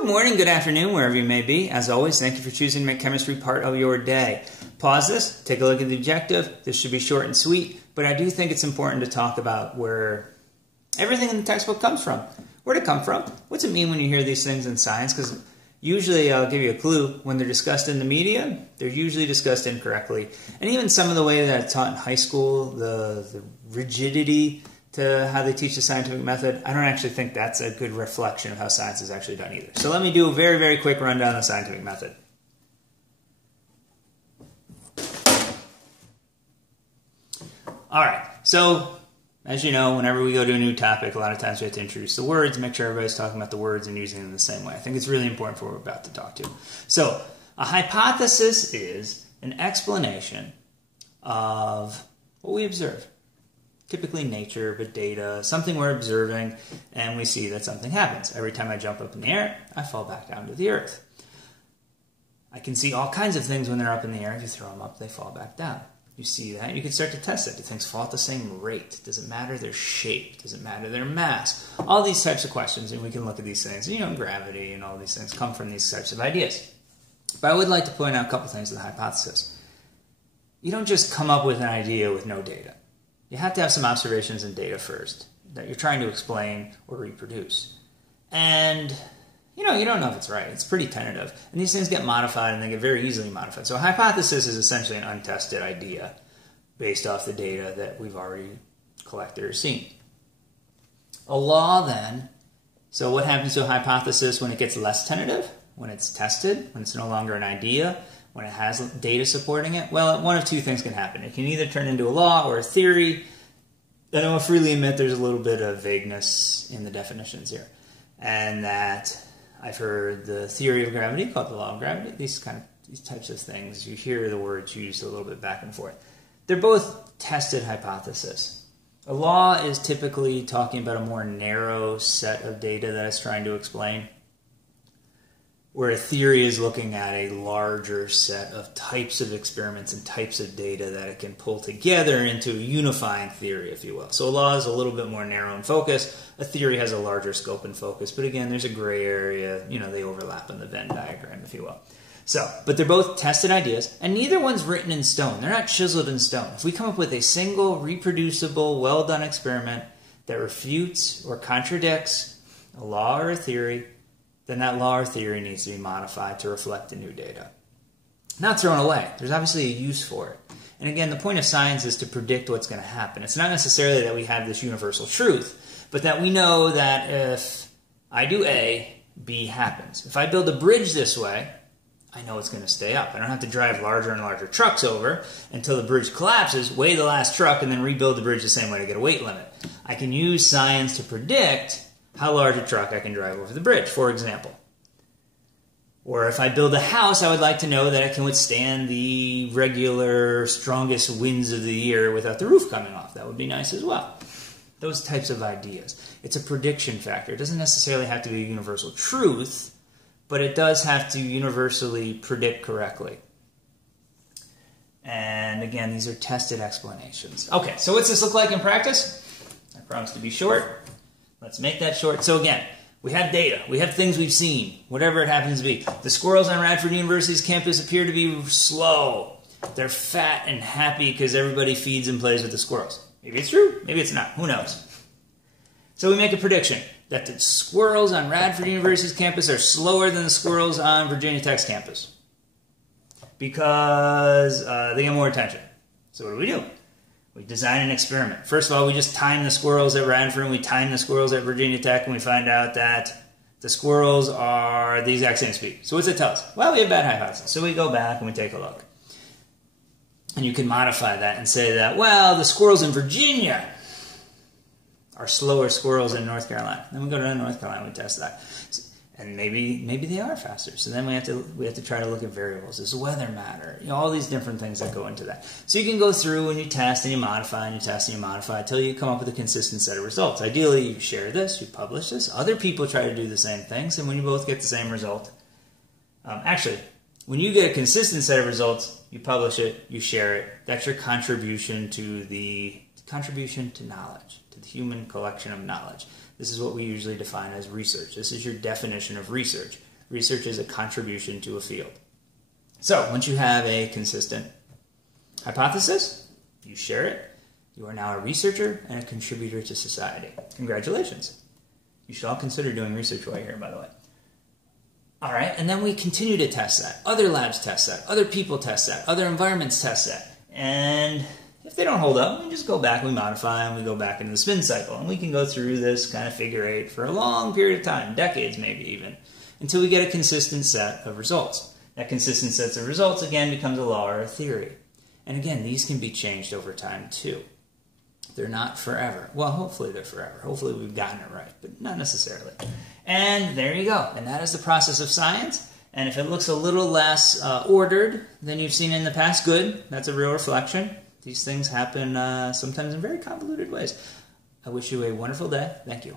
Good morning, good afternoon, wherever you may be. As always, thank you for choosing to make chemistry part of your day. Pause this, take a look at the objective. This should be short and sweet, but I do think it's important to talk about where everything in the textbook comes from. Where'd it come from? What's it mean when you hear these things in science? Because usually, I'll give you a clue, when they're discussed in the media, they're usually discussed incorrectly. And even some of the way that I taught in high school, the rigidity to how they teach the scientific method, I don't actually think that's a good reflection of how science is actually done either. So let me do a very, very quick rundown of the scientific method. All right, so as you know, whenever we go to a new topic, a lot of times we have to introduce the words, make sure everybody's talking about the words and using them in the same way. I think it's really important for what we're about to talk to. So a hypothesis is an explanation of what we observe. Typically nature, but data, something we're observing, and we see that something happens. Every time I jump up in the air, I fall back down to the earth. I can see all kinds of things when they're up in the air. If you throw them up, they fall back down. You see that, you can start to test it. Do things fall at the same rate? Does it matter their shape? Does it matter their mass? All these types of questions, and we can look at these things. You know, gravity and all these things come from these types of ideas. But I would like to point out a couple things of the hypothesis. You don't just come up with an idea with no data. You have to have some observations and data first that you're trying to explain or reproduce. And, you know, you don't know if it's right. It's pretty tentative. And these things get modified, and they get very easily modified. So a hypothesis is essentially an untested idea based off the data that we've already collected or seen. A law, then, so what happens to a hypothesis when it gets less tentative, when it's tested, when it's no longer an idea, when it has data supporting it? Well, one of two things can happen. It can either turn into a law or a theory. And I will freely admit there's a little bit of vagueness in the definitions here. And that I've heard the theory of gravity called the law of gravity. These types of things, you hear the words used a little bit back and forth. They're both tested hypotheses. A law is typically talking about a more narrow set of data that it's trying to explain, where a theory is looking at a larger set of types of experiments and types of data that it can pull together into a unifying theory, if you will. So a law is a little bit more narrow in focus. A theory has a larger scope and focus. But again, there's a gray area. You know, they overlap in the Venn diagram, if you will. So, but they're both tested ideas, and neither one's written in stone. They're not chiseled in stone. If we come up with a single, reproducible, well-done experiment that refutes or contradicts a law or a theory, then that law or theory needs to be modified to reflect the new data. Not thrown away. There's obviously a use for it. And again, the point of science is to predict what's going to happen. It's not necessarily that we have this universal truth, but that we know that if I do A, B happens. If I build a bridge this way, I know it's going to stay up. I don't have to drive larger and larger trucks over until the bridge collapses, weigh the last truck, and then rebuild the bridge the same way to get a weight limit. I can use science to predict how large a truck I can drive over the bridge, for example. Or if I build a house, I would like to know that it can withstand the regular, strongest winds of the year without the roof coming off. That would be nice as well. Those types of ideas. It's a prediction factor. It doesn't necessarily have to be a universal truth, but it does have to universally predict correctly. And again, these are tested explanations. Okay, so what's this look like in practice? I promise to be short. Let's make that short. So again, we have data. We have things we've seen, whatever it happens to be. The squirrels on Radford University's campus appear to be slow. They're fat and happy because everybody feeds and plays with the squirrels. Maybe it's true. Maybe it's not. Who knows? So we make a prediction that the squirrels on Radford University's campus are slower than the squirrels on Virginia Tech's campus because they get more attention. So what do? We design an experiment. First of all, we just time the squirrels at Radford and we time the squirrels at Virginia Tech, and we find out that the squirrels are the exact same speed. So what's it tell us? Well, we have bad hypothesis. So we go back and we take a look. And you can modify that and say that, well, the squirrels in Virginia are slower squirrels in North Carolina. Then we go to North Carolina and we test that. And maybe they are faster. So then we have to try to look at variables. Does the weather matter? You know, all these different things that go into that. So you can go through and you test and you modify and you test and you modify until you come up with a consistent set of results. Ideally, you share this, you publish this. Other people try to do the same things, and when you both get the same result, actually, when you get a consistent set of results, you publish it, you share it. That's your contribution to knowledge, to the human collection of knowledge. This is what we usually define as research. This is your definition of research. Research is a contribution to a field. So, once you have a consistent hypothesis, you share it, you are now a researcher and a contributor to society. Congratulations. You should all consider doing research while you're here, by the way. All right, and then we continue to test that. Other labs test that. Other people test that. Other environments test that. And if they don't hold up, we just go back, we modify, and we go back into the spin cycle. And we can go through this kind of figure eight for a long period of time, decades maybe even, until we get a consistent set of results. That consistent set of results, again, becomes a law or a theory. And again, these can be changed over time too. They're not forever. Well, hopefully they're forever. Hopefully we've gotten it right, but not necessarily. And there you go. And that is the process of science. And if it looks a little less ordered than you've seen in the past, good. That's a real reflection. These things happen sometimes in very convoluted ways. I wish you a wonderful day. Thank you.